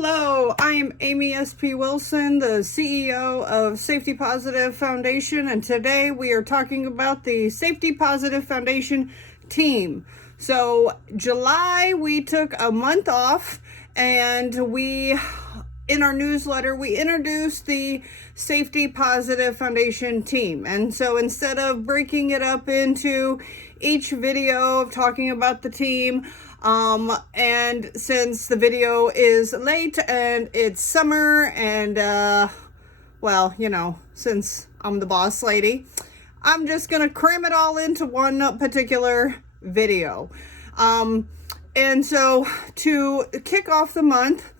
Hello, I am Amy S.P. Wilson, the CEO of Safety Positive Foundation, and today we are talking about the Safety Positive Foundation team. So, July, we took a month off, and in our newsletter, we introduced the Safety Positive Foundation team. And so instead of breaking it up into each video of talking about the team, and since the video is late and it's summer and, since I'm the boss lady, I'm just going to cram it all into one particular video. And so to kick off the month,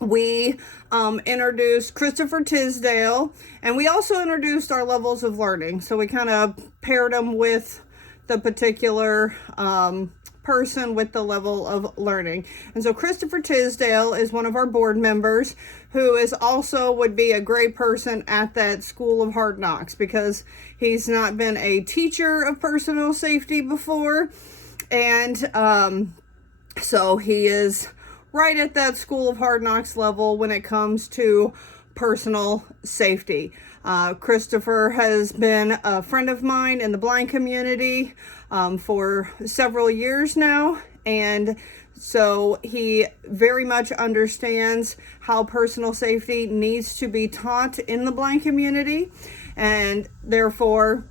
we introduced Christopher Tisdale, and we also introduced our levels of learning. So we kind of paired them with the particular person with the level of learning. And so Christopher Tisdale is one of our board members who is also would be a great person at that School of Hard Knocks, because he's not been a teacher of personal safety before. And so he is right at that School of Hard Knocks level when it comes to personal safety. Christopher has been a friend of mine in the blind community for several years now, and so he very much understands how personal safety needs to be taught in the blind community, and therefore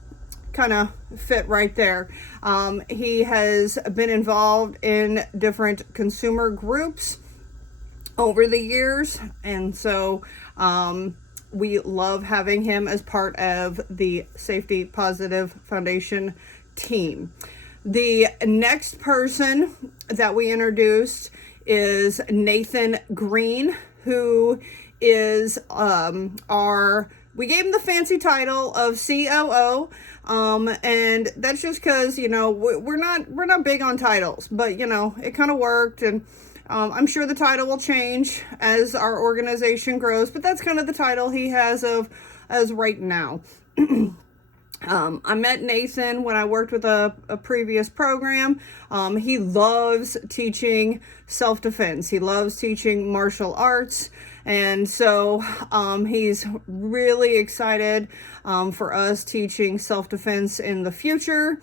kind of fit right there. He has been involved in different consumer groups over the years, and so we love having him as part of the Safety Positive Foundation team. The next person that we introduced is Nathan Green, who is we gave him the fancy title of COO, and that's just because we're not big on titles, but it kind of worked, and I'm sure the title will change as our organization grows, but that's kind of the title he has as right now. I met Nathan when I worked with a previous program. He loves teaching self-defense. He loves teaching martial arts. And so he's really excited for us teaching self-defense in the future.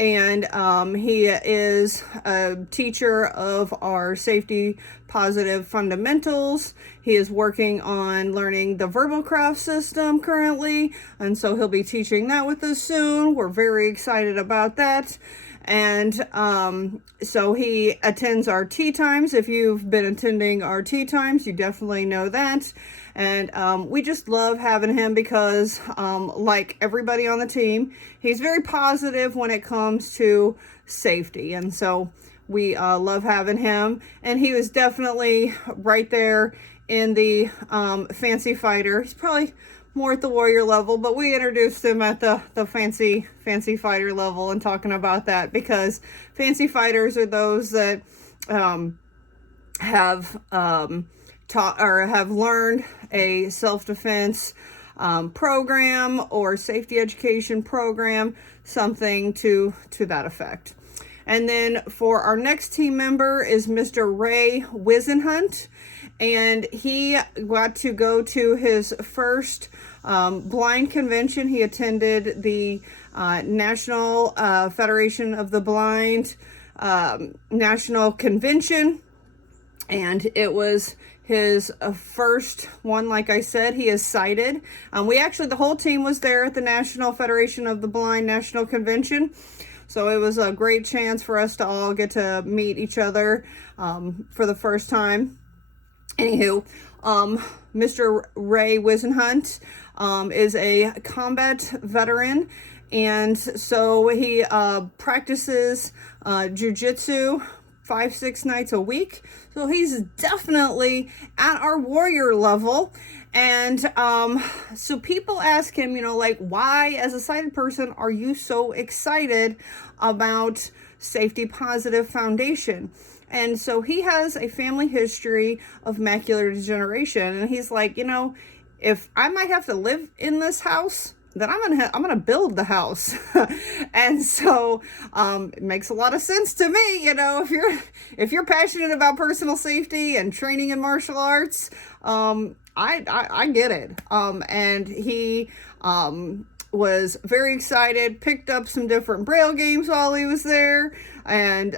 And he is a teacher of our Safety Positive Fundamentals. He is working on learning the verbal craft system currently, and so he'll be teaching that with us soon. We're very excited about that. And so he attends our tea times. If you've been attending our tea times, you definitely know that. And we just love having him because, like everybody on the team, he's very positive when it comes to safety. And so we love having him. And he was definitely right there in the fancy fighter. He's probably more at the warrior level, but we introduced him at the fancy fighter level and talking about that, because fancy fighters are those that have taught or have learned a self-defense program or safety education program, something to that effect. And then for our next team member is Mr. Ray Wisenhunt, and he got to go to his first blind convention. He attended the National Federation of the Blind National Convention, and it was his first one. Like I said, he is sighted. The whole team was there at the National Federation of the Blind National Convention. So it was a great chance for us to all get to meet each other for the first time. Anywho, Mr. Ray Wisenhunt is a combat veteran, and so he practices jiu-jitsu 5-6 nights a week. So he's definitely at our warrior level. And so people ask him, why, as a sighted person, are you so excited about Safety Positive Foundation? And so he has a family history of macular degeneration. And he's like, if I might have to live in this house, then I'm gonna build the house. And so it makes a lot of sense to me, you know, if you're passionate about personal safety and training in martial arts, I get it. And he was very excited, picked up some different Braille games while he was there, and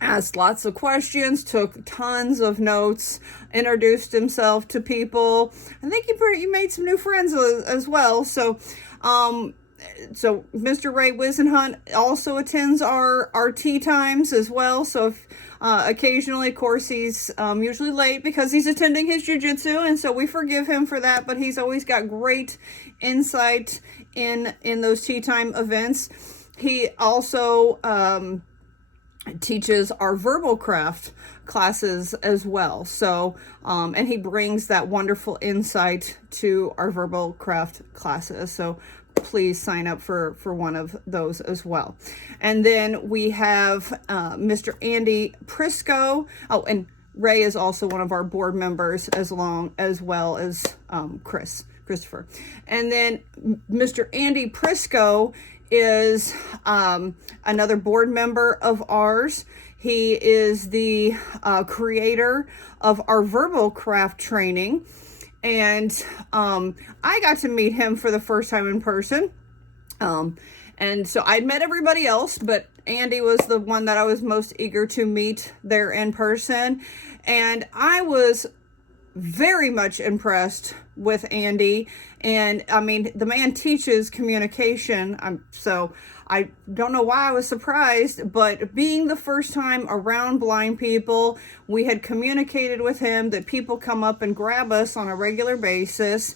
asked lots of questions, took tons of notes, introduced himself to people. I think he made some new friends as well. So Mr. Ray Wisenhunt also attends our tea times as well. So if, occasionally, of course, he's usually late because he's attending his jiu-jitsu, and so we forgive him for that, but he's always got great insight in those tea time events. He also teaches our verbal craft classes as well. So, and he brings that wonderful insight to our verbal craft classes. So please sign up for one of those as well. And then we have Mr. Andy Prisco. Oh, and Ray is also one of our board members as well as Christopher. And then Mr. Andy Prisco is another board member of ours. He is the creator of our verbal craft training. And I got to meet him for the first time in person. And so I'd met everybody else, but Andy was the one that I was most eager to meet there in person. And I was very much impressed with Andy. And I mean, the man teaches communication. So I don't know why I was surprised, but being the first time around blind people, we had communicated with him that people come up and grab us on a regular basis,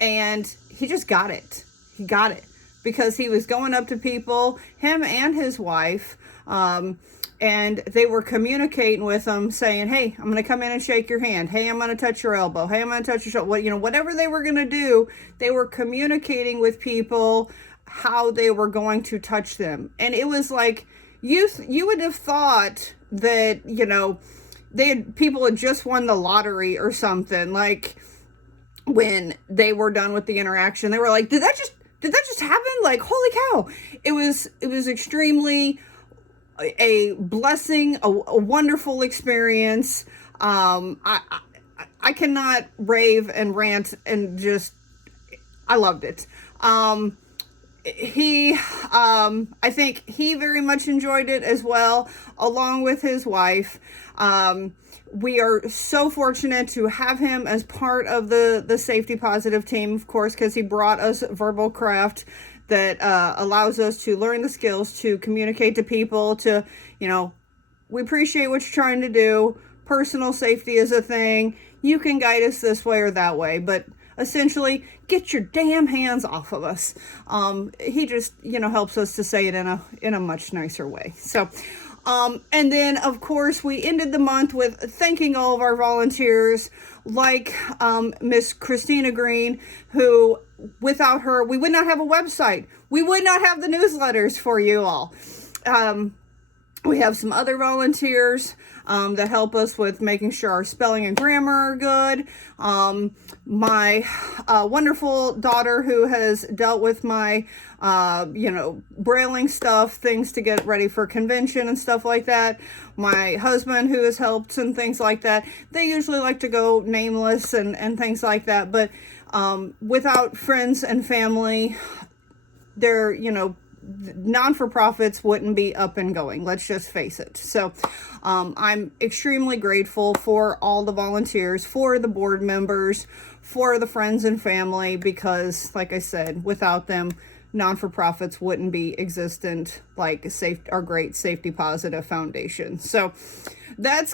and he just got it. He got it because he was going up to people, him and his wife, and they were communicating with them, saying, hey, I'm going to come in and shake your hand. Hey, I'm going to touch your elbow. Hey, I'm going to touch your shoulder. Whatever they were going to do, they were communicating with people how they were going to touch them. And it was like, you would have thought that, people had just won the lottery or something. Like, when they were done with the interaction, they were like, did that just happen? Like, holy cow. It was extremely a blessing, a wonderful experience. I cannot rave and rant and just, I loved it. I think he very much enjoyed it as well, along with his wife. We are so fortunate to have him as part of the Safety Positive team, of course, because he brought us verbal craft that allows us to learn the skills to communicate to people, to, we appreciate what you're trying to do. Personal safety is a thing. You can guide us this way or that way, but essentially, get your damn hands off of us. He just, helps us to say it in a much nicer way. So, and then, of course, we ended the month with thanking all of our volunteers, like Miss Christina Green, who, without her, we would not have a website. We would not have the newsletters for you all. We have some other volunteers that help us with making sure our spelling and grammar are good. My wonderful daughter, who has dealt with my, brailing stuff, things to get ready for convention and stuff like that. My husband, who has helped and things like that. They usually like to go nameless and things like that. But without friends and family, they're, non-for-profits wouldn't be up and going. Let's just face it. So I'm extremely grateful for all the volunteers, for the board members, for the friends and family, because, like I said, without them, non-for-profits wouldn't be existent, like our great Safety Positive Foundation. So that's